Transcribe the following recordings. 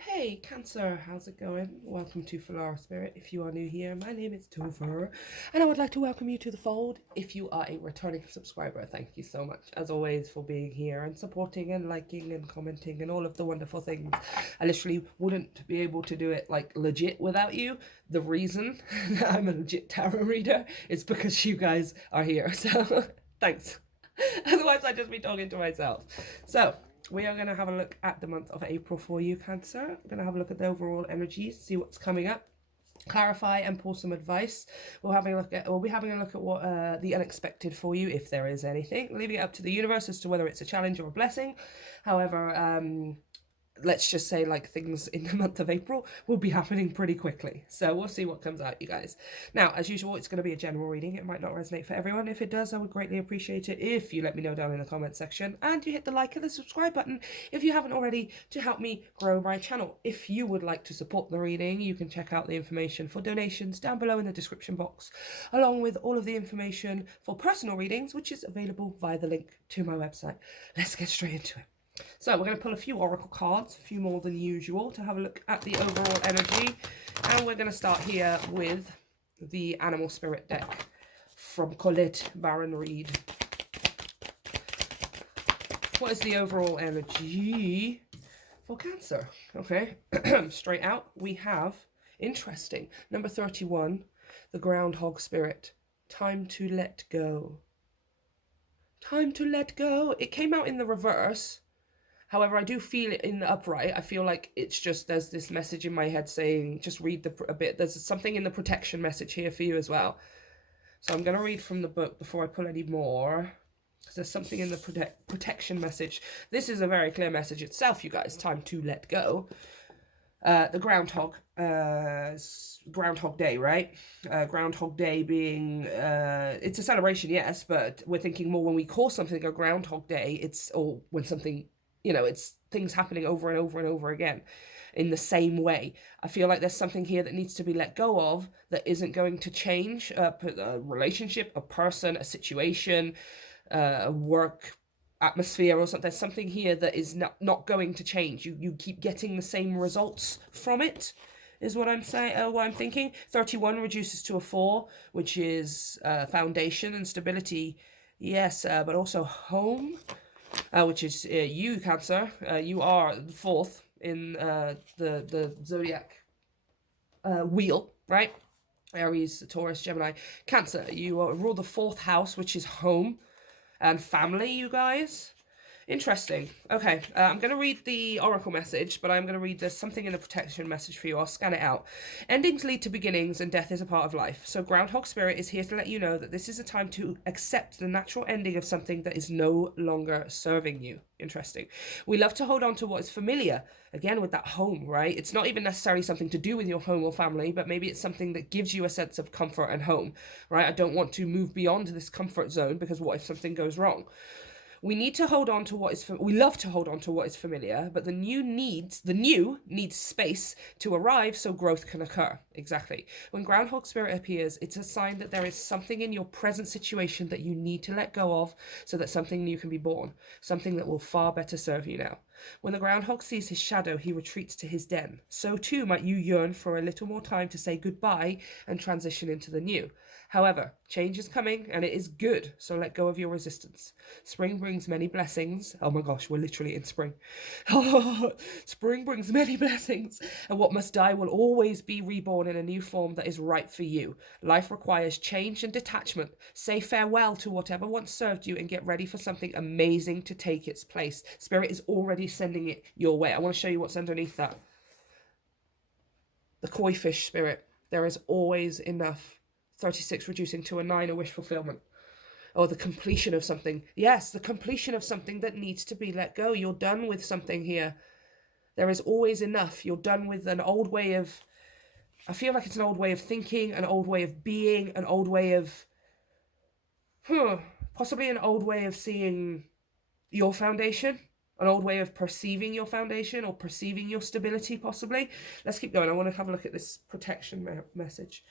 Hey Cancer, how's it going? Welcome to Filara Spirit. If you are new here, my name is Topher, and I would like to welcome you to the fold. If you are a returning subscriber, thank you so much, as always, for being here and supporting and liking and commenting and all of the wonderful things. I literally wouldn't be able to do it like legit without you. The reason that I'm a legit tarot reader is because you guys are here. So thanks. Otherwise, I'd just be talking to myself. So we are going to have a look at the month of April for you, Cancer. We're going to have a look at the overall energies, see what's coming up, clarify and pull some advice. We'll be having a look at what the unexpected for you, if there is anything, leaving it up to the universe as to whether it's a challenge or a blessing. However, let's just say like things in the month of April will be happening pretty quickly. So we'll see what comes out, you guys. Now, as usual, it's going to be a general reading. It might not resonate for everyone. If it does, I would greatly appreciate it if you let me know down in the comment section, and you hit the like and the subscribe button if you haven't already, to help me grow my channel. If you would like to support the reading, you can check out the information for donations down below in the description box, along with all of the information for personal readings, which is available via the link to my website. Let's get straight into it. So we're going to pull a few oracle cards, a few more than usual, to have a look at the overall energy. And we're going to start here with the Animal Spirit deck from Colette Baron Reed. What is the overall energy for Cancer? Okay, straight out, we have, interesting, number 31, the Groundhog Spirit. Time to let go. Time to let go. It came out in the reverse. However, I do feel it in the upright. I feel like it's just, there's this message in my head saying, just read a bit. There's something in the protection message here for you as well. So I'm going to read from the book before I pull any more. Because there's something in the protection message. This is a very clear message itself, you guys. Time to let go. The Groundhog Day, right? Groundhog Day being, it's a celebration, yes, but we're thinking more when we call something a Groundhog Day, it's, or when something, you know, it's things happening over and over and over again in the same way. I feel like there's something here that needs to be let go of that isn't going to change a relationship, a person, a situation, a work atmosphere or something. There's something here that is not going to change. You keep getting the same results from it, is what I'm saying. What I'm thinking. 31 reduces to a 4, which is foundation and stability. Yes, but also home. Which is you, Cancer. You are the 4th in the zodiac wheel, right? Aries, Taurus, Gemini, Cancer. You rule the 4th house, which is home and family, you guys. Interesting. Okay, I'm going to read the oracle message, but I'm going to read there's something in the protection message for you. I'll scan it out. Endings lead to beginnings, and death is a part of life. So Groundhog Spirit is here to let you know that this is a time to accept the natural ending of something that is no longer serving you. Interesting. We love to hold on to what is familiar. Again, with that home, right? It's not even necessarily something to do with your home or family, but maybe it's something that gives you a sense of comfort and home, right? I don't want to move beyond this comfort zone because what if something goes wrong? We need to hold on to what is, we love to hold on to what is familiar, but the new needs space to arrive so growth can occur. Exactly. When Groundhog Spirit appears, it's a sign that there is something in your present situation that you need to let go of so that something new can be born, something that will far better serve you now. When the groundhog sees his shadow, he retreats to his den. So too might you yearn for a little more time to say goodbye and transition into the new. However, change is coming and it is good, so let go of your resistance. Spring brings many blessings. Oh my gosh, we're literally in spring. Spring brings many blessings, and what must die will always be reborn in a new form that is right for you. Life requires change and detachment. Say farewell to whatever once served you and get ready for something amazing to take its place. Spirit is already sending it your way. I want to show you what's underneath that. The koi fish spirit. There is always enough. 36 reducing to a 9, a wish fulfillment. Or the completion of something. Yes, the completion of something that needs to be let go. You're done with something here. There is always enough. You're done with an old way of, I feel like it's an old way of thinking, an old way of being, an old way of, possibly an old way of seeing your foundation, an old way of perceiving your foundation or perceiving your stability, possibly. Let's keep going. I want to have a look at this protection message.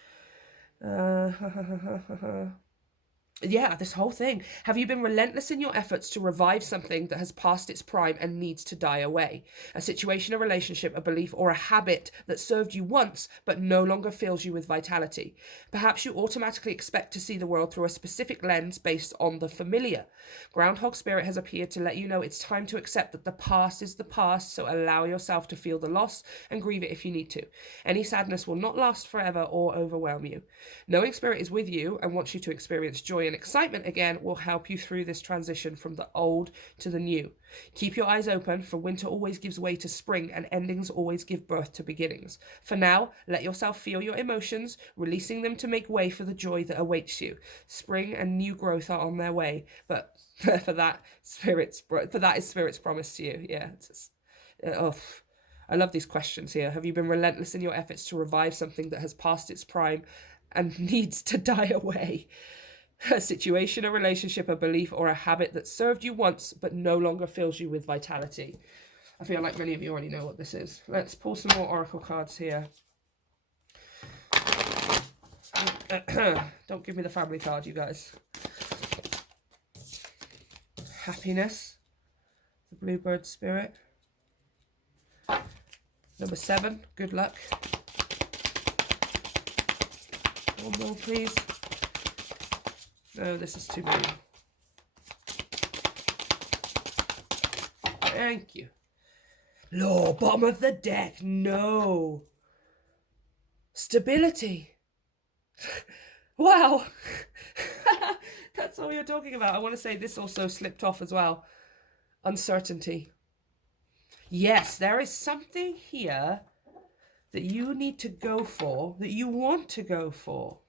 Yeah, this whole thing. Have you been relentless in your efforts to revive something that has passed its prime and needs to die away? A situation, a relationship, a belief, or a habit that served you once but no longer fills you with vitality. Perhaps you automatically expect to see the world through a specific lens based on the familiar. Groundhog Spirit has appeared to let you know it's time to accept that the past is the past, so allow yourself to feel the loss and grieve it if you need to. Any sadness will not last forever or overwhelm you. Knowing Spirit is with you and wants you to experience joy and excitement again will help you through this transition from the old to the new. Keep your eyes open, for winter always gives way to spring and endings always give birth to beginnings. For now, let yourself feel your emotions, releasing them to make way for the joy that awaits you. Spring and new growth are on their way, but for that is Spirit's promise to you. Yeah, I love these questions here. Have you been relentless in your efforts to revive something that has passed its prime and needs to die away? A situation, a relationship, a belief, or a habit that served you once but no longer fills you with vitality. I feel like many of you already know what this is. Let's pull some more oracle cards here. Don't give me the family card, you guys. Happiness, the bluebird spirit. Number 7, good luck. One more, please. No, this is too many. Thank you. Law, bottom of the deck. No. Stability. Wow. That's all you're talking about. I want to say this also slipped off as well. Uncertainty. Yes, there is something here that you need to go for, that you want to go for.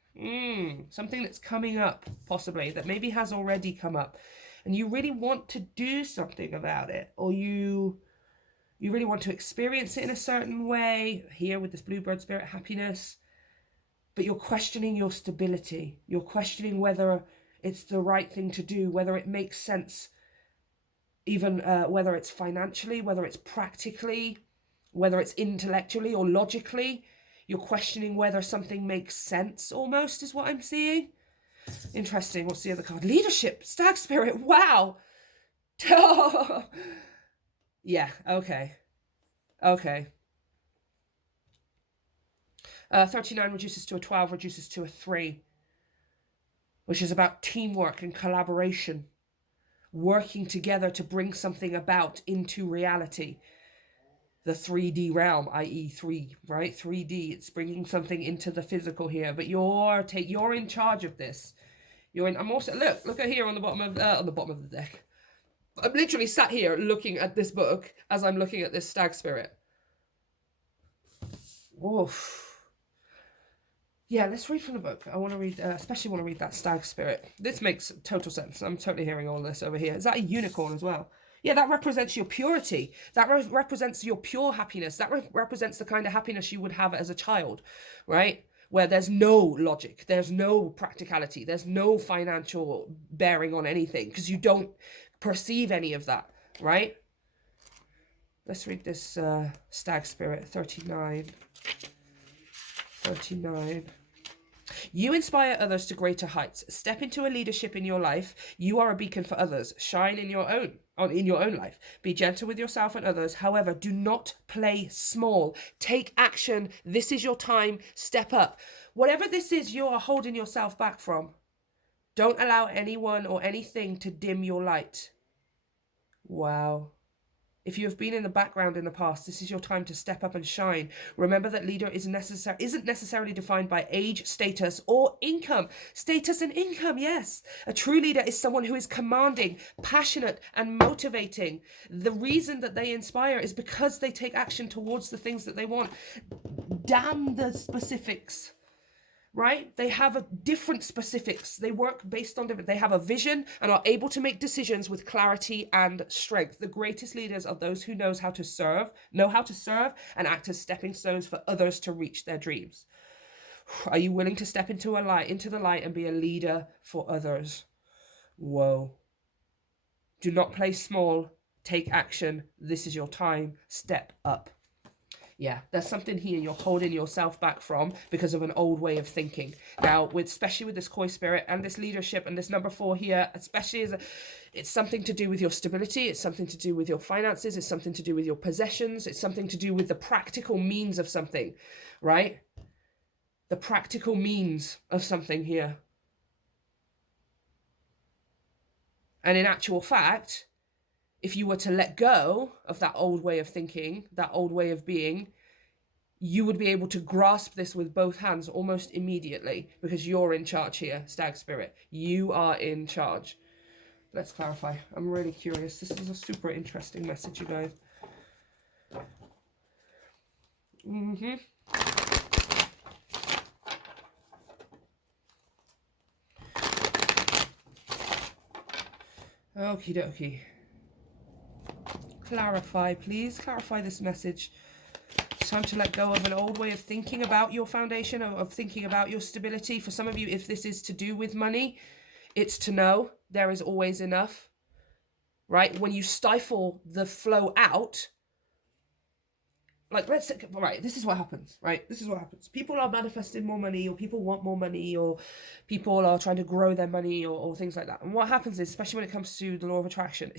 Something that's coming up, possibly, that maybe has already come up. And you really want to do something about it. Or you really want to experience it in a certain way. Here with this bluebird spirit, happiness. But you're questioning your stability. You're questioning whether it's the right thing to do, whether it makes sense, even whether it's financially, whether it's practically, whether it's intellectually or logically. You're questioning whether something makes sense, almost, is what I'm seeing. Interesting. What's the other card? Leadership. Stag spirit. Wow. Yeah, okay. Okay. 39 reduces to a 12, reduces to a 3, which is about teamwork and collaboration, working together to bring something about into reality. The 3D realm, i.e. 3, right? 3D, it's bringing something into the physical here, but you're in charge of this. I'm also, look at here on the bottom of the deck. I'm literally sat here looking at this book as I'm looking at this stag spirit. Oof. Yeah, let's read from the book. I want to read, especially want to read that stag spirit. This makes total sense. I'm totally hearing all this over here. Is that a unicorn as well? Yeah, that represents your purity. That represents your pure happiness. That represents the kind of happiness you would have as a child, right? Where there's no logic, there's no practicality, there's no financial bearing on anything because you don't perceive any of that, right? Let's read this stag spirit, 39. 39. You inspire others to greater heights. Step into a leadership in your life. You are a beacon for others. Shine in your own life. Be gentle with yourself and others. However, do not play small. Take action. This is your time. Step up. Whatever this is you are holding yourself back from, don't allow anyone or anything to dim your light. Wow. If you have been in the background in the past, this is your time to step up and shine. Remember that leader isn't necessarily defined by age, status, or income. Status and income, yes. A true leader is someone who is commanding, passionate, and motivating. The reason that they inspire is because they take action towards the things that they want. Damn the specifics. Right? They have a different specifics. They work based on different. They have a vision and are able to make decisions with clarity and strength. The greatest leaders are those who know how to serve and act as stepping stones for others to reach their dreams. Are you willing to step into the light and be a leader for others? Whoa. Do not play small. Take action. This is your time. Step up. Yeah, there's something here you're holding yourself back from because of an old way of thinking. Now, especially with this koi spirit and this leadership and this number 4 here, especially as it's something to do with your stability, it's something to do with your finances, it's something to do with your possessions, it's something to do with the practical means of something, right? The practical means of something here. And in actual fact, if you were to let go of that old way of thinking, that old way of being, you would be able to grasp this with both hands almost immediately because you're in charge here, Stag Spirit. You are in charge. Let's clarify. I'm really curious. This is a super interesting message, you guys. Okie dokie. Clarify, please. Clarify this message. It's time to let go of an old way of thinking about your foundation, of thinking about your stability. For some of you, if this is to do with money, it's to know there is always enough, right? When you stifle the flow out, like, let's say, right, this is what happens, right? This is what happens. People are manifesting more money, or people want more money, or people are trying to grow their money, or things like that. And what happens is, especially when it comes to the law of attraction,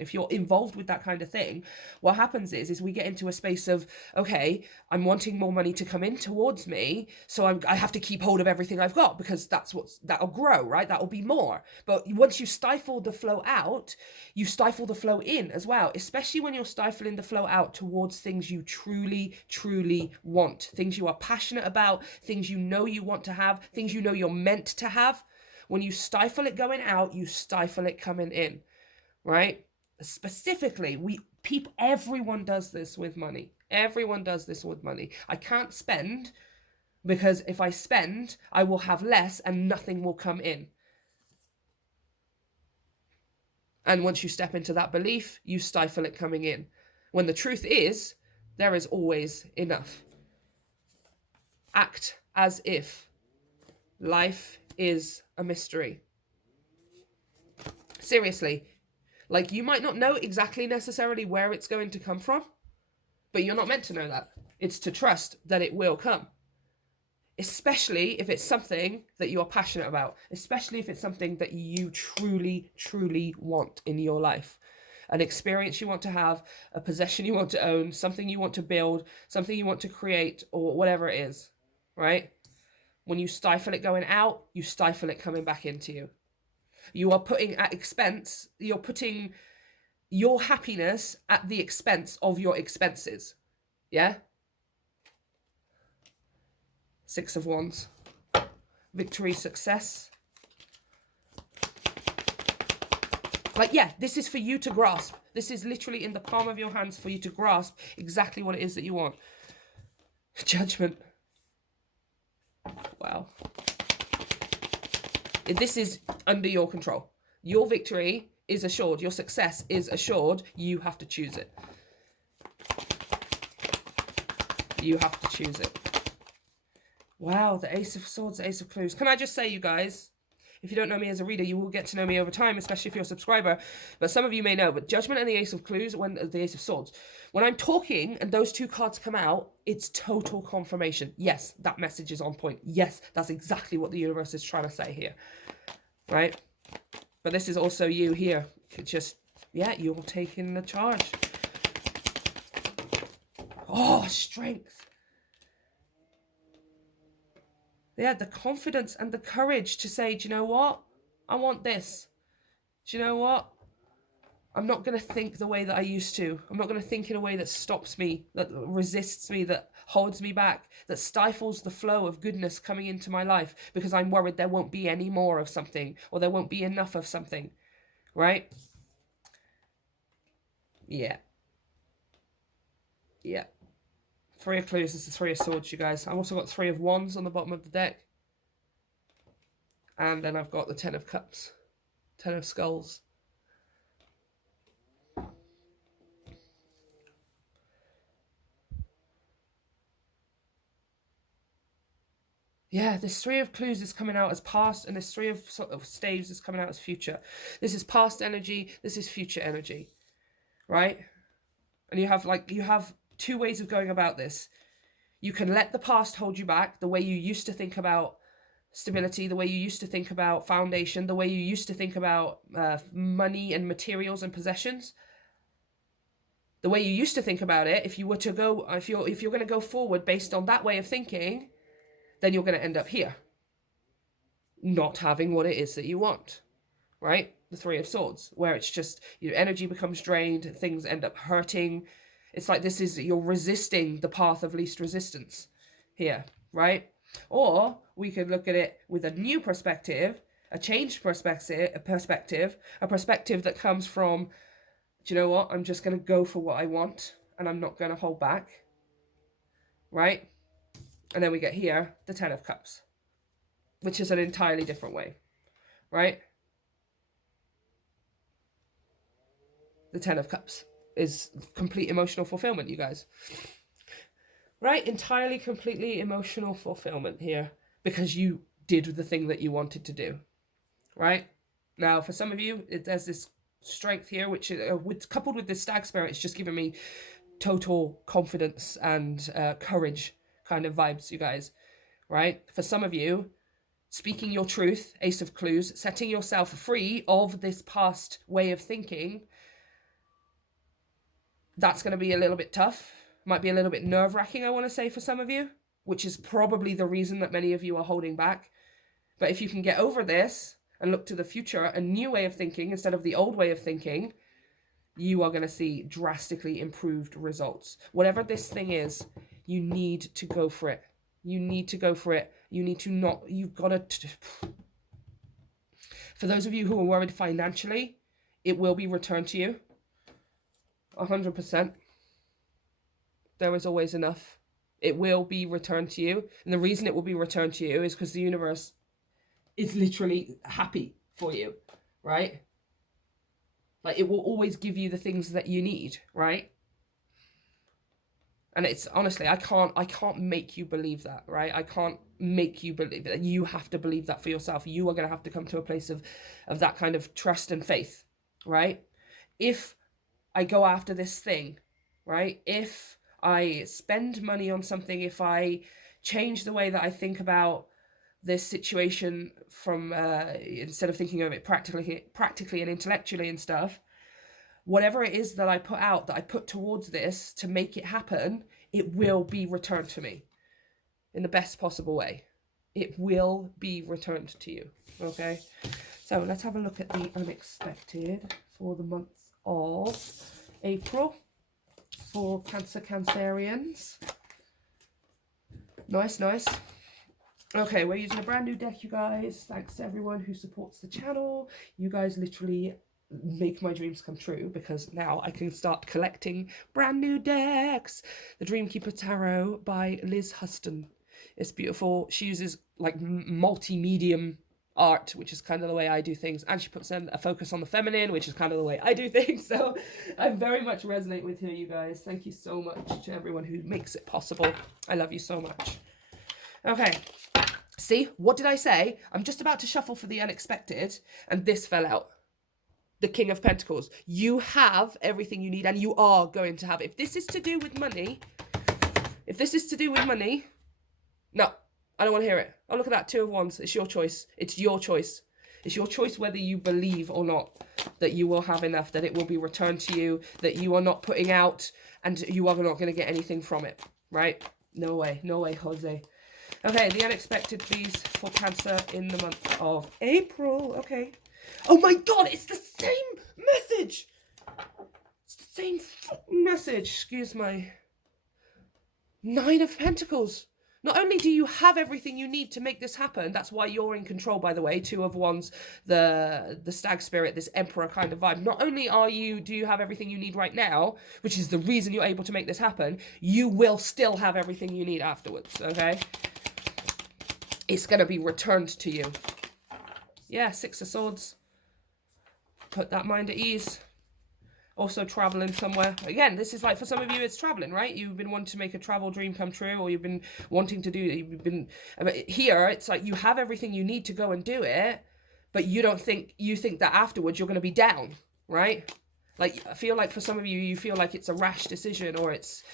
if you're involved with that kind of thing, what happens is we get into a space of, okay, I'm wanting more money to come in towards me, so I have to keep hold of everything I've got because that'll grow, right? That'll be more. But once you stifle the flow out, you stifle the flow in as well, especially when you're stifling the flow out towards things you truly, truly want, things you are passionate about, things you know you want to have, things you know you're meant to have. When you stifle it going out, you stifle it coming in, right? Specifically, everyone does this with money. Everyone does this with money. I can't spend because if I spend, I will have less and nothing will come in. And once you step into that belief, you stifle it coming in. When the truth is, there is always enough. Act as if life is a mystery. Seriously, like, you might not know exactly necessarily where it's going to come from, but you're not meant to know that. It's to trust that it will come. Especially if it's something that you're passionate about, especially if it's something that you truly, truly want in your life. An experience you want to have, a possession you want to own, something you want to build, something you want to create, or whatever it is, right? When you stifle it going out, you stifle it coming back into you. You are putting you're putting your happiness at the expense of your expenses. Yeah? 6 of Wands. Victory, success. Like, yeah, this is for you to grasp. This is literally in the palm of your hands for you to grasp exactly what it is that you want. Judgment. Wow. This is under your control. Your victory is assured. Your success is assured. You have to choose it. You have to choose it. Wow, the Ace of Swords, the Ace of Clues. Can I just say, you guys, if you don't know me as a reader, you will get to know me over time, especially if you're a subscriber. But some of you may know, but Judgment and the Ace of Clues, the Ace of Swords, when I'm talking and those two cards come out, it's total confirmation. Yes, that message is on point. Yes, that's exactly what the universe is trying to say here. Right? But this is also you here. Just, yeah, you're taking the charge. Oh, strength. Yeah, the confidence and the courage to say, do you know what? I want this. Do you know what? I'm not going to think the way that I used to. I'm not going to think in a way that stops me, that resists me, that holds me back, that stifles the flow of goodness coming into my life because I'm worried there won't be any more of something or there won't be enough of something, right? Yeah. Yeah. 3 of Clues is the 3 of Swords, you guys. I've also got 3 of Wands on the bottom of the deck. And then I've got the 10 of Cups, 10 of Skulls. Yeah, this 3 of Clues is coming out as past, and this 3 of sort of Staves is coming out as future. This is past energy, this is future energy, right? And you have two ways of going about this. You can let the past hold you back, the way you used to think about stability, the way you used to think about foundation, the way you used to think about money and materials and possessions. The way you used to think about it, if you were to go, if you're going to go forward based on that way of thinking, then you're going to end up here, not having what it is that you want, right? The Three of Swords, where it's just your energy becomes drained, things end up hurting. It's like this is, you're resisting the path of least resistance here, right? Or we could look at it with a new perspective, a changed perspective, a perspective that comes from, do you know what? I'm just going to go for what I want and I'm not going to hold back, right? And then we get here, the Ten of Cups, which is an entirely different way, right? The Ten of Cups is complete emotional fulfillment, you guys. Right? Entirely, completely emotional fulfillment here because you did the thing that you wanted to do, right? Now, for some of you, there's this strength here, which coupled with this Stag Spirit, it's just giving me total confidence and courage kind of vibes, you guys, right? For some of you, speaking your truth, Ace of Clues, setting yourself free of this past way of thinking, that's going to be a little bit tough. Might be a little bit nerve-wracking, I want to say, for some of you, which is probably the reason that many of you are holding back. But if you can get over this and look to the future, a new way of thinking instead of the old way of thinking, you are going to see drastically improved results. Whatever this thing is, you need to go for it. You need to go for it. You need to not, you've got to... For those of you who are worried financially, it will be returned to you. 100%. There is always enough. It will be returned to you. And the reason it will be returned to you is because the universe is literally happy for you, right? Like, it will always give you the things that you need, right? And it's, honestly, I can't make you believe that, right? I can't make you believe it. You have to believe that for yourself. You are going to have to come to a place of that kind of trust and faith, right? If I go after this thing, right? If I spend money on something, if I change the way that I think about this situation from, instead of thinking of it practically and intellectually and stuff, whatever it is that I put out, that I put towards this to make it happen, it will be returned to me in the best possible way. It will be returned to you, okay? So let's have a look at the unexpected for the month of April for Cancerians. Nice, nice. Okay, we're using a brand new deck, you guys. Thanks to everyone who supports the channel. You guys literally make my dreams come true because now I can start collecting brand new decks. The Dreamkeeper Tarot by Liz Huston. It's beautiful. She uses like multi-medium art, which is kind of the way I do things, and she puts in a focus on the feminine, which is kind of the way I do things. So I very much resonate with her, you guys. Thank you so much to everyone who makes it possible. I love you so much. Okay, see, what did I say? I'm just about to shuffle for the unexpected and this fell out. The King of Pentacles. You have everything you need and you are going to have it. If this is to do with money, no, I don't want to hear it. Oh, look at that, Two of Wands. It's your choice. It's your choice. It's your choice whether you believe or not that you will have enough, that it will be returned to you, that you are not putting out and you are not going to get anything from it, right? No way. No way, Jose. Okay, the unexpected, please, for Cancer in the month of April. Okay. Oh my God, it's the same message. It's the same message. Excuse my... 9 of Pentacles. Not only do you have everything you need to make this happen, that's why you're in control, by the way, 2 of Wands, the Stag Spirit, this Emperor kind of vibe. Not only do you have everything you need right now, which is the reason you're able to make this happen, you will still have everything you need afterwards, okay? It's going to be returned to you. Yeah, 6 of Swords. Put that mind at ease. Also traveling somewhere. Again, this is like, for some of you, it's traveling, right? You've been wanting to make a travel dream come true, or you've been wanting to do, here, it's like you have everything you need to go and do it, but you think that afterwards you're going to be down, right? Like, I feel like for some of you, you feel like it's a rash decision, or it's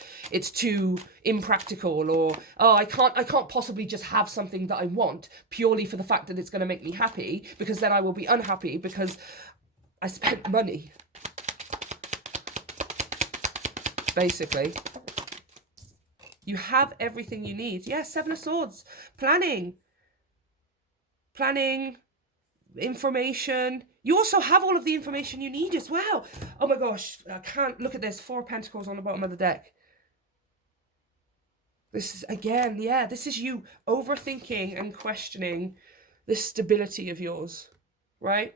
too impractical, or, oh, I can't possibly just have something that I want purely for the fact that it's going to make me happy, because then I will be unhappy because I spent money. Basically, you have everything you need. Yeah, Seven of Swords. Planning, information. You also have all of the information you need as well. Oh my gosh, I can't look at this. 4 of Pentacles on the bottom of the deck. This is, again, yeah, this is you overthinking and questioning this stability of yours, right?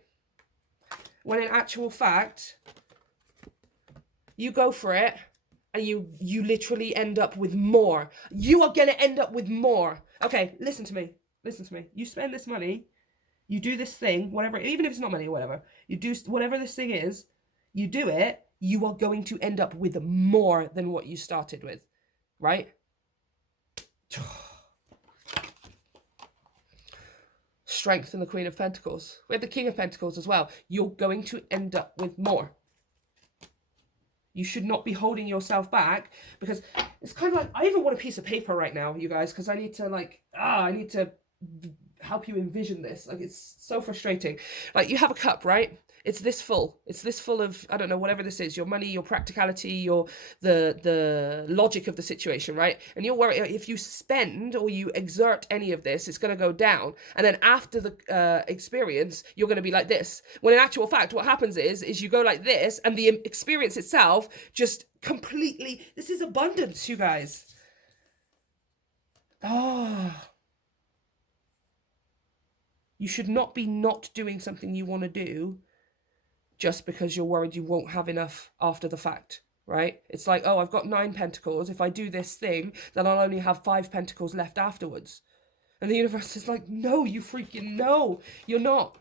When in actual fact, you go for it, and you literally end up with more. You are going to end up with more. Okay, listen to me. Listen to me. You spend this money, you do this thing, whatever, even if it's not money or whatever, you do whatever this thing is, you do it, you are going to end up with more than what you started with, right? Strength and the Queen of Pentacles. We have the King of Pentacles as well. You're going to end up with more. You should not be holding yourself back, because it's kind of like, I even want a piece of paper right now, you guys, because I need to, like, I need to help you envision this. Like, it's so frustrating. Like, you have a cup, right? It's this full. It's this full of, I don't know, whatever this is, your money, your practicality, your the logic of the situation, right? And you're worried if you spend or you exert any of this, it's going to go down. And then after the experience, you're going to be like this. When in actual fact, what happens is you go like this, and the experience itself just completely, this is abundance, you guys. Oh, you should not be not doing something you want to do just because you're worried you won't have enough after the fact, right? It's like, oh, I've got 9 pentacles. If I do this thing, then I'll only have 5 pentacles left afterwards. And the universe is like, no, you freaking no. You're not.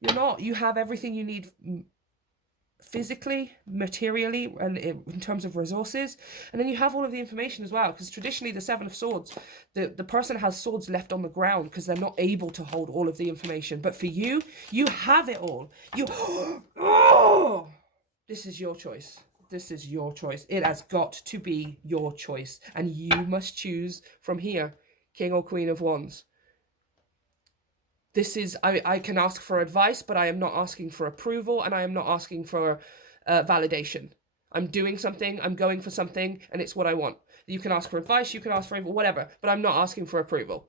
You're not. You have everything you need physically, materially, and in terms of resources. And then you have all of the information as well, because traditionally the 7 of Swords, the person has swords left on the ground because they're not able to hold all of the information. But for you, you have it all. You, oh, this is your choice. This is your choice. It has got to be your choice, and you must choose from here, King or Queen of Wands. This is, I can ask for advice, but I am not asking for approval, and I am not asking for validation. I'm doing something, I'm going for something, and it's what I want. You can ask for advice, you can ask for whatever, but I'm not asking for approval,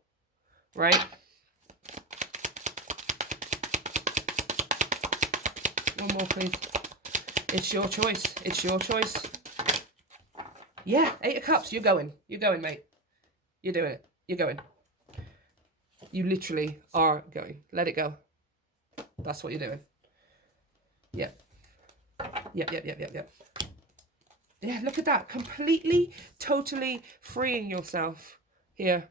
right? One more, please. It's your choice. It's your choice. Yeah, 8 of Cups. You're going. You're going, mate. You're doing it. You're going. You literally are going. Let it go. That's what you're doing. Yep. Yep. Yeah, look at that. Completely, totally freeing yourself here.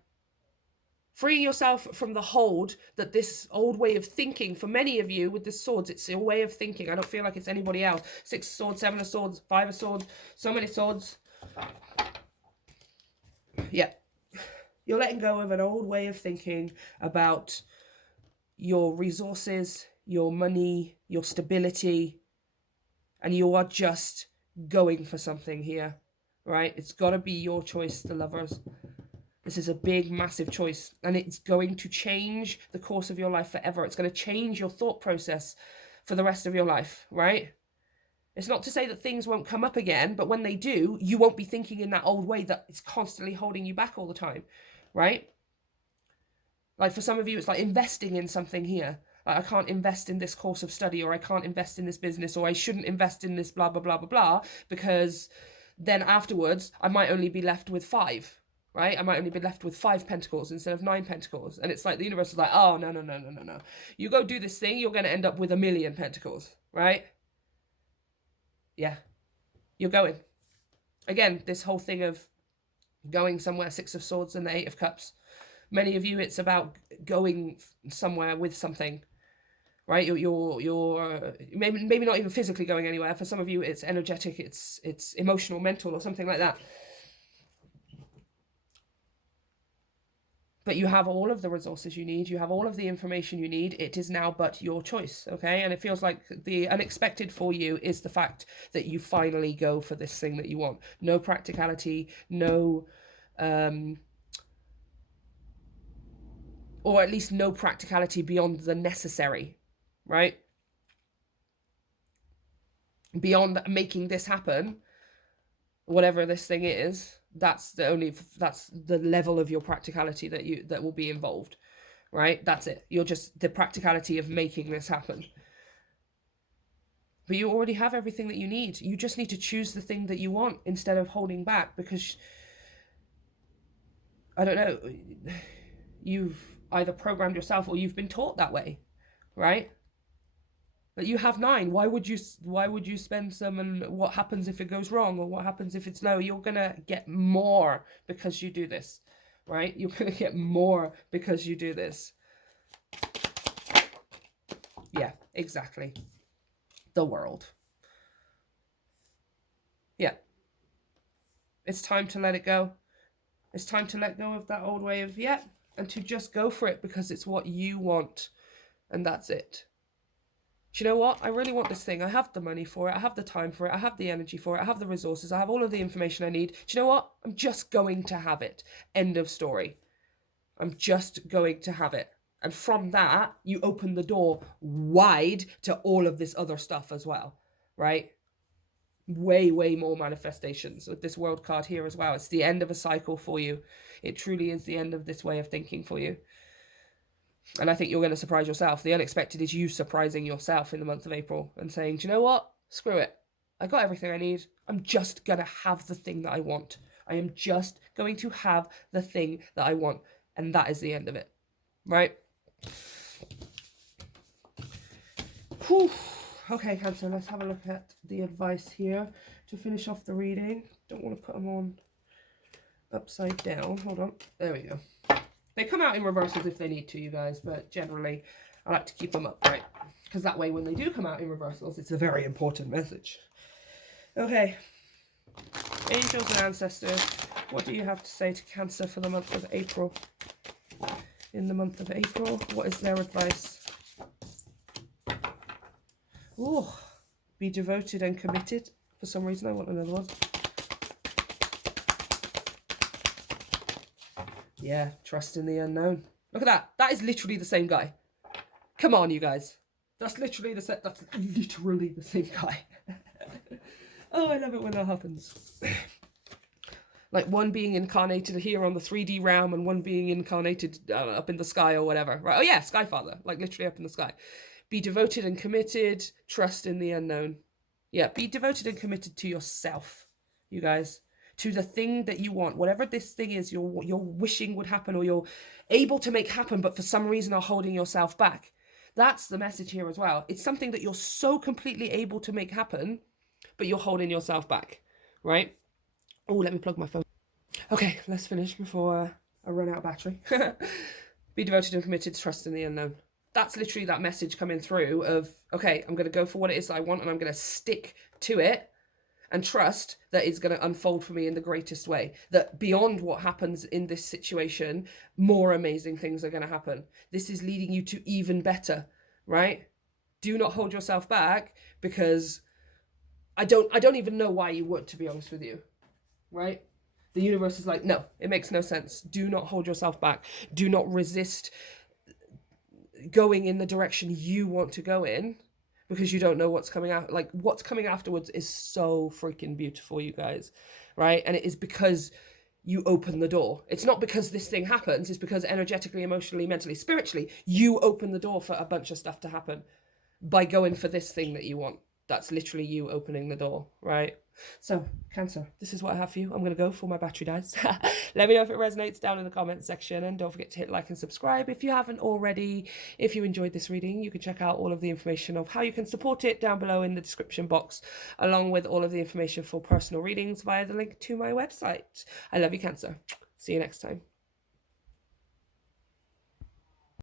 Freeing yourself from the hold that this old way of thinking, for many of you with the swords, it's your way of thinking. I don't feel like it's anybody else. 6 of Swords, 7 of Swords, 5 of Swords, so many swords. Yeah. You're letting go of an old way of thinking about your resources, your money, your stability, and you are just going for something here, right? It's got to be your choice, the lovers. This is a big, massive choice, and it's going to change the course of your life forever. It's going to change your thought process for the rest of your life, right? It's not to say that things won't come up again, but when they do, you won't be thinking in that old way that is constantly holding you back all the time, right? Like for some of you, it's like investing in something here. Like, I can't invest in this course of study, or I can't invest in this business, or I shouldn't invest in this blah, blah, blah, blah, blah, because then afterwards I might only be left with 5, right? I might only be left with 5 pentacles instead of 9 pentacles. And it's like the universe is like, oh, no. You go do this thing, you're going to end up with 1,000,000 pentacles, right? Yeah. You're going. Again, this whole thing of going somewhere, 6 of Swords and the 8 of Cups. Many of you, it's about going somewhere with something, right? You're maybe not even physically going anywhere. For some of you, it's energetic, it's emotional, mental, or something like that. But you have all of the resources you need. You have all of the information you need. It is now but your choice, okay? And it feels like the unexpected for you is the fact that you finally go for this thing that you want. No practicality, no... or at least no practicality beyond the necessary, right? Beyond making this happen, whatever this thing is, that's the level of your practicality that will be involved, right? That's it. You're just the practicality of making this happen. But you already have everything that you need. You just need to choose the thing that you want instead of holding back, because I don't know, you've either programmed yourself or you've been taught that way, right? But you have 9. Why would you spend some, and what happens if it goes wrong, or what happens if it's low? You're gonna get more because you do this, right? You're gonna get more because you do this. Yeah, exactly. The world. Yeah. It's time to let it go. It's time to let go of that old way of, yeah, and to just go for it because it's what you want, and that's it. Do you know what? I really want this thing. I have the money for it. I have the time for it. I have the energy for it. I have the resources. I have all of the information I need. Do you know what? I'm just going to have it. End of story. I'm just going to have it. And from that, you open the door wide to all of this other stuff as well, right? Way, way more manifestations with this world card here as well. It's the end of a cycle for you. It truly is the end of this way of thinking for you. And I think you're going to surprise yourself. The unexpected is you surprising yourself in the month of April and saying, do you know what? Screw it. I got everything I need. I'm just going to have the thing that I want. I am just going to have the thing that I want. And that is the end of it. Right? Whew. Okay, Cancer, let's have a look at the advice here to finish off the reading. Don't want to put them on upside down. Hold on. There we go. They come out in reversals if they need to, you guys, but generally I like to keep them upright, because that way when they do come out in reversals, it's a very important message. Okay. Angels and ancestors, what do you have to say to Cancer for the month of April? In the month of April, what is their advice? Ooh, be devoted and committed. For some reason, I want another one. Yeah, trust in the unknown. Look at that. That is literally the same guy. Come on, you guys. That's literally the same guy. Oh, I love it when that happens. Like one being incarnated here on the 3D realm and one being incarnated up in the sky or whatever. Right? Oh yeah, Skyfather. Like literally up in the sky. Be devoted and committed. Trust in the unknown. Yeah, be devoted and committed to yourself, you guys. To the thing that you want, whatever this thing is you're wishing would happen, or you're able to make happen, but for some reason are holding yourself back. That's the message here as well. It's something that you're so completely able to make happen, but you're holding yourself back, right? Oh, let me plug my phone. Okay, let's finish before I run out of battery. Be devoted and committed, trust in the unknown. That's literally that message coming through of, okay, I'm going to go for what it is that I want, and I'm going to stick to it. And trust that it's going to unfold for me in the greatest way. That beyond what happens in this situation, more amazing things are going to happen. This is leading you to even better, right? Do not hold yourself back, because I don't even know why you would, to be honest with you, right? The universe is like, no, it makes no sense. Do not hold yourself back. Do not resist going in the direction you want to go in, because you don't know what's coming out. Like, what's coming afterwards is so freaking beautiful, you guys, right? And it is because you open the door. It's not because this thing happens. It's because energetically, emotionally, mentally, spiritually, you open the door for a bunch of stuff to happen by going for this thing that you want. That's literally you opening the door, right? So, Cancer, this is what I have for you. I'm going to go before my battery dies. Let me know if it resonates down in the comments section, and don't forget to hit like and subscribe if you haven't already. If you enjoyed this reading, you can check out all of the information of how you can support it down below in the description box, along with all of the information for personal readings via the link to my website. I love you, Cancer. See you next time.